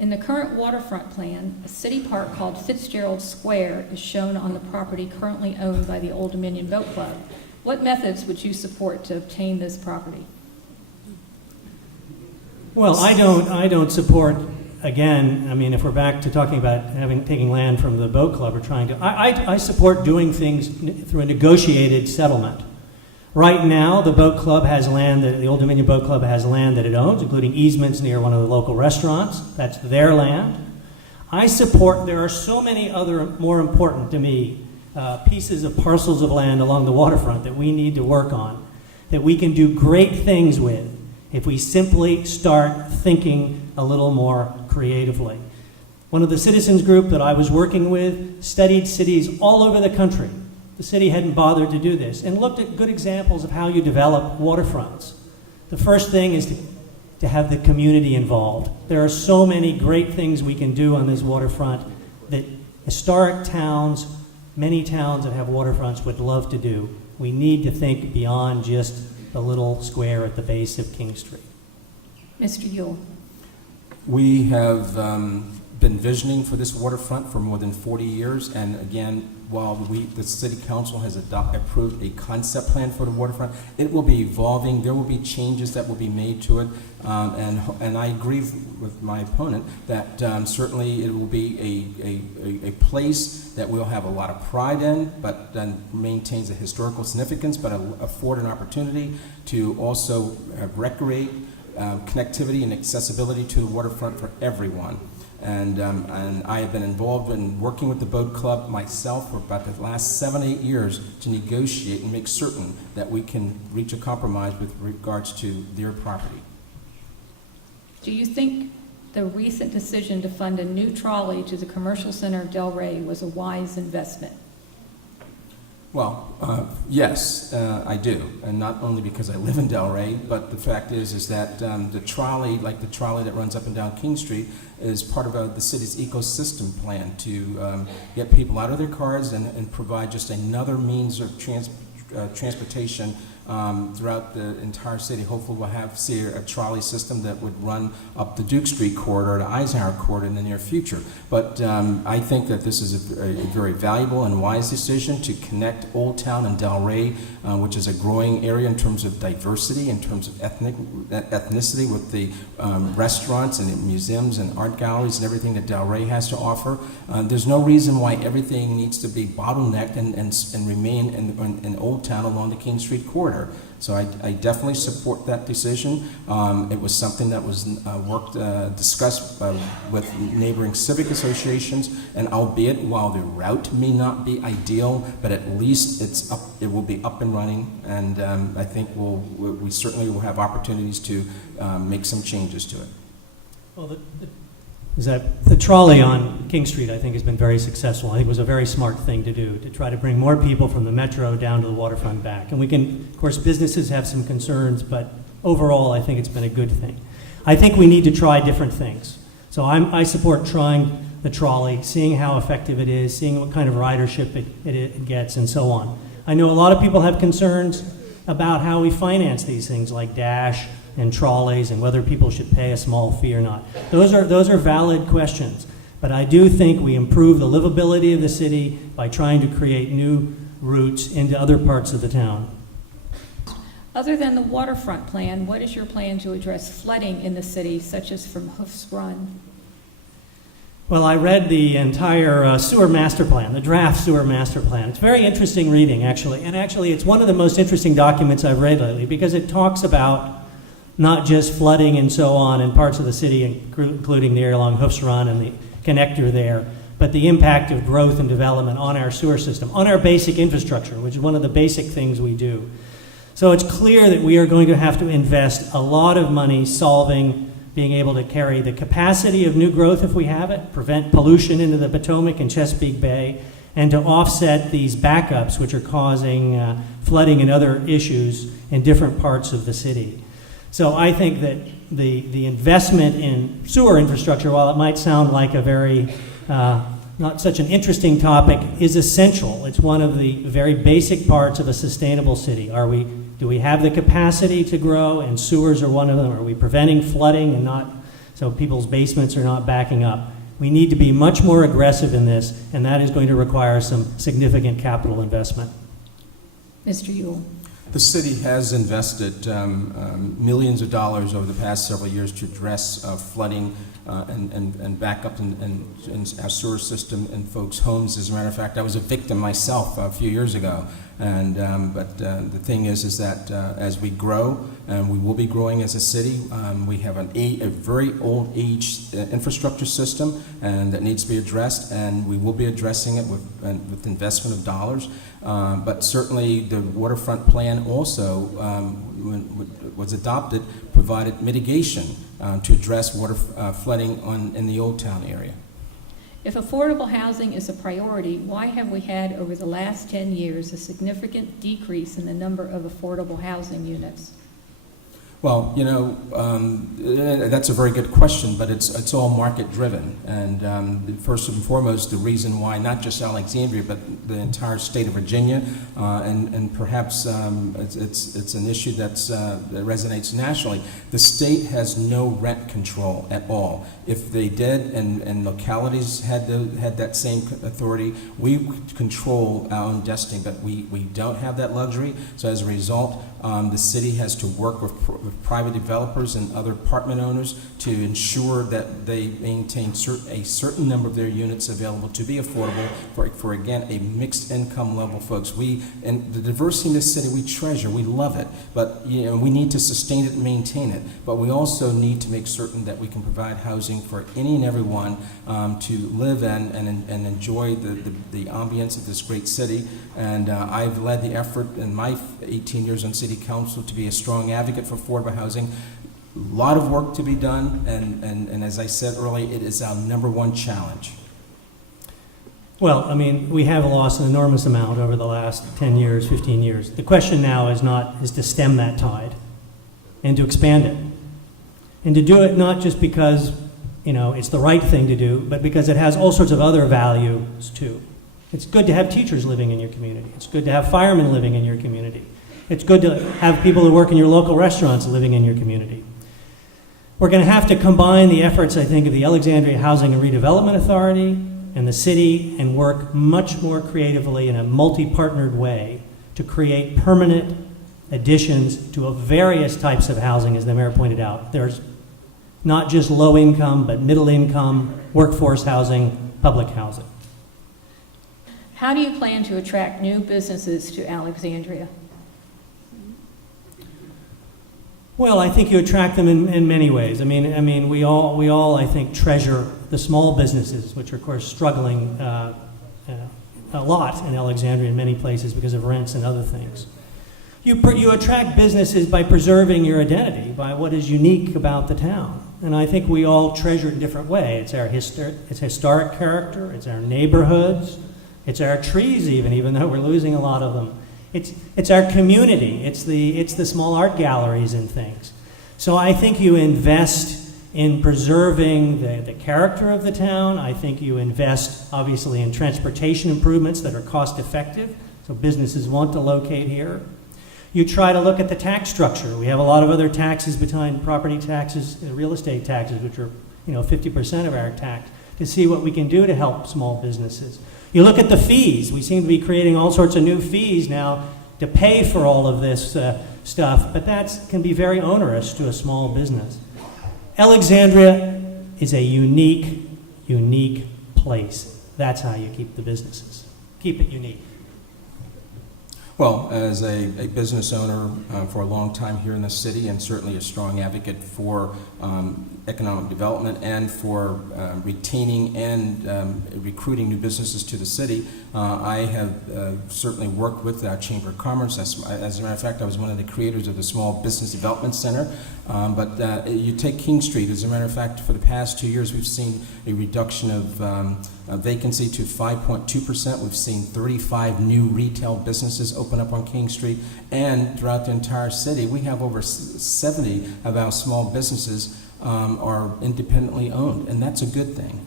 In the current waterfront plan, a city park called Fitzgerald Square is shown on the property currently owned by the Old Dominion Boat Club. What methods would you support to obtain this property? Well, I don't support, again, I mean, if we're back to talking about taking land from the boat club or trying to, I support doing things through a negotiated settlement. Right now, the boat club has land, the Old Dominion Boat Club has land that it owns, including easements near one of the local restaurants. That's their land. I support, there are so many other more important to me pieces of parcels of land along the waterfront that we need to work on, that we can do great things with if we simply start thinking a little more creatively. One of the citizens group that I was working with studied cities all over the country. The city hadn't bothered to do this and looked at good examples of how you develop waterfronts. The first thing is to have the community involved. There are so many great things we can do on this waterfront that historic towns, many towns that have waterfronts would love to do. We need to think beyond just the little square at the base of King Street. Mr. Yule. We have been visioning for this waterfront for more than 40 years, and again, while the City Council has approved a concept plan for the waterfront, it will be evolving. There will be changes that will be made to it, and I agree with my opponent that certainly it will be a place that we'll have a lot of pride in, but then maintains a historical significance, but afford an opportunity to also recreate connectivity and accessibility to the waterfront for everyone. And I have been involved in working with the boat club myself for about the last 7-8 years to negotiate and make certain that we can reach a compromise with regards to their property. Do you think the recent decision to fund a new trolley to the commercial center of Delray was a wise investment? Well, yes, I do, and not only because I live in Delray, but the fact is that the trolley, like the trolley that runs up and down King Street, is part of the city's ecosystem plan to get people out of their cars and provide just another means of transportation throughout the entire city. Hopefully we'll see a trolley system that would run up the Duke Street corridor to Eisenhower corridor in the near future. But I think that this is a very valuable and wise decision to connect Old Town and Delray, which is a growing area in terms of diversity, in terms of ethnicity with the restaurants and museums and art galleries and everything that Delray has to offer. There's no reason why everything needs to be bottlenecked and remain in Old Town along the King Street corridor. So I definitely support that decision. It was something that was discussed with neighboring civic associations, and albeit while the route may not be ideal, but at least it will be up and running, and I think we certainly will have opportunities to make some changes to it. Well, the trolley on King Street, I think, has been very successful. I think it was a very smart thing to do, to try to bring more people from the metro down to the waterfront back. And we can, of course, businesses have some concerns, but overall, I think it's been a good thing. I think we need to try different things. So I support trying the trolley, seeing how effective it is, seeing what kind of ridership it gets, and so on. I know a lot of people have concerns about how we finance these things like Dash and trolleys and whether people should pay a small fee or not. Those are valid questions, but I do think we improve the livability of the city by trying to create new routes into other parts of the town. Other than the waterfront plan, what is your plan to address flooding in the city, such as from Hoof's Run? Well, I read the entire sewer master plan, the draft sewer master plan. It's very interesting reading, actually. And actually, it's one of the most interesting documents I've read lately because it talks about not just flooding and so on in parts of the city, including the area along Hoof's Run and the connector there, but the impact of growth and development on our sewer system, on our basic infrastructure, which is one of the basic things we do. So it's clear that we are going to have to invest a lot of money being able to carry the capacity of new growth if we have it, prevent pollution into the Potomac and Chesapeake Bay, and to offset these backups which are causing flooding and other issues in different parts of the city. So I think that the investment in sewer infrastructure, while it might sound like a very not such an interesting topic, is essential. It's one of the very basic parts of a sustainable city. Do we have the capacity to grow? And sewers are one of them. Are we preventing flooding and not so people's basements are not backing up. We need to be much more aggressive in this, and that is going to require some significant capital investment. Mr. Yule. The city has invested millions of dollars over the past several years to address flooding and backup in our sewer system in folks' homes. As a matter of fact, I was a victim myself a few years ago. But the thing is that as we grow, and we will be growing as a city, we have a very old age infrastructure system, and that needs to be addressed, and we will be addressing it with investment of dollars. But certainly the waterfront plan also, when it was adopted, provided mitigation to address water flooding in the Old Town area. If affordable housing is a priority, why have we had over the last 10 years a significant decrease in the number of affordable housing units? Well, that's a very good question, but it's all market driven. And first and foremost, the reason why not just Alexandria, but the entire state of Virginia, and perhaps it's an issue that resonates nationally. The state has no rent control at all. If they did, and localities had that same authority, we could control our own destiny, but we don't have that luxury. So as a result, the city has to work with private developers and other apartment owners to ensure that they maintain a certain number of their units available to be affordable for again, a mixed income level folks. And the diversity in this city, we treasure, we love it, but we need to sustain it and maintain it. But we also need to make certain that we can provide housing for any and everyone to live in and enjoy the ambience of this great city. And I've led the effort in my 18 years on City Council to be a strong advocate for affordable housing. A lot of work to be done, and as I said earlier, it is our #1 challenge. Well, I mean, we have lost an enormous amount over the last 10 years, 15 years. The question now is to stem that tide and to expand it. And to do it not just because, it's the right thing to do, but because it has all sorts of other values too. It's good to have teachers living in your community. It's good to have firemen living in your community. It's good to have people who work in your local restaurants living in your community. We're going to have to combine the efforts, I think, of the Alexandria Housing and Redevelopment Authority and the city and work much more creatively in a multi-partnered way to create permanent additions to various types of housing, as the mayor pointed out. There's not just low income, but middle income, workforce housing, public housing. How do you plan to attract new businesses to Alexandria? Well, I think you attract them in many ways. I mean, we all, I think, treasure the small businesses, which are, of course, struggling a lot in Alexandria in many places because of rents and other things. You attract businesses by preserving your identity, by what is unique about the town. And I think we all treasure it in a different way. It's our historic character, it's our neighborhoods, it's our trees even though we're losing a lot of them. It's our community. It's the small art galleries and things. So I think you invest in preserving the character of the town. I think you invest, obviously, in transportation improvements that are cost effective, so businesses want to locate here. You try to look at the tax structure. We have a lot of other taxes behind property taxes and real estate taxes, which are 50% of our tax, to see what we can do to help small businesses. You look at the fees. We seem to be creating all sorts of new fees now to pay for all of this stuff, but that can be very onerous to a small business. Alexandria is a unique place. That's how you keep the businesses. Keep it unique. Well, as a business owner for a long time here in the city, and certainly a strong advocate for economic development and for retaining and recruiting new businesses to the city, I have certainly worked with our Chamber of Commerce. As a matter of fact, I was one of the creators of the Small Business Development Center. But you take King Street. As a matter of fact, for the past 2 years, we've seen a reduction of vacancy to 5.2%. We've seen 35 new retail businesses open up on King Street. And throughout the entire city, we have over 70 of our small businesses are independently owned, and that's a good thing.